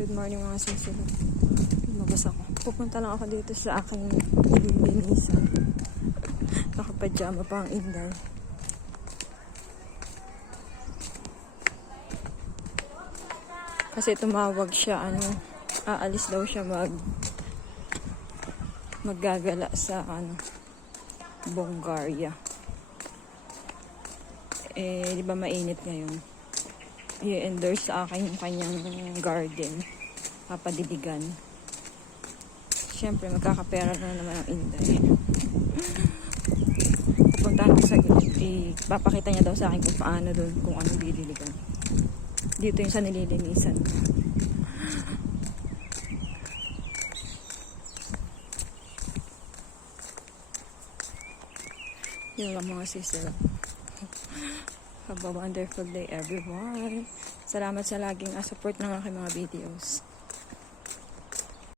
Good morning mga sisi. Lumabas ako. Pupunta lang ako dito sa aking linisan. Nakapajama pa ang Inday. Kasi tumawag siya, aalis daw siya maggagala sa Bungaria. Di ba mainit ngayon? I-endorse sa akin yung kanyang garden. Papadiligan. Siyempre, magkakapera na naman ang Inday. Pupuntahan ko sa gilid. Papakita niya daw sa akin kung paano doon, kung anong didiligan. Dito yung sa nililinisan. Yun lang mga sister. Have a wonderful day everyone. Salamat sa laging support ng aking mga videos.